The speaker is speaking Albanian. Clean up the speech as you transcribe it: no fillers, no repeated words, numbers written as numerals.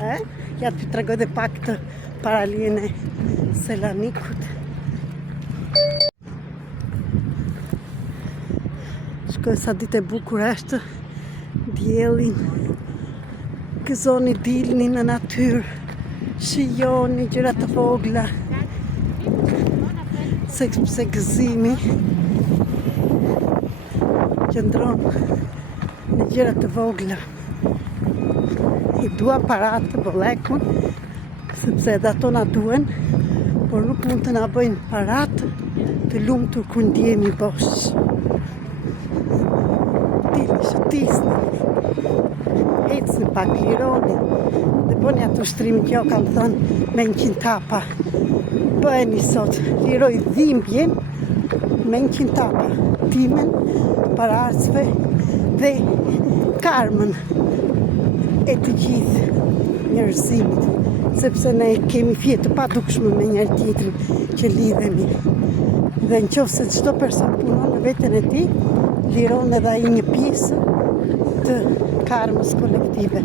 Ja t'ju tregoj dhe pak të paralien e Selanikut. Shkoj sa ditë e bukur është, diellin, gëzoni dilni në natyrë, shijoni gjëra të vogla, sepse gëzimi qëndron në gjëra të vogla. I dua paratë, bollekun, sepse edhe ato na duen, por nuk mund të na bëjnë paratë të lumtur kur ndjehemi bosh. Dilni, shëtisni, ecni pak, lironi, dhe bëni ato ushtrimin që jo kam thënë me 100 tapa. Bëheni sot, liroj dhimbjen me 100 tapa, timen, pararsve dhe karmën e të gjithë njerëzimit, sepse ne kemi fije të padukshme me njëri tjetrin që lidhemi. Dhe nëse çdo person punon në veten e tij, liron edhe ai një pjesë të karmës kolektive.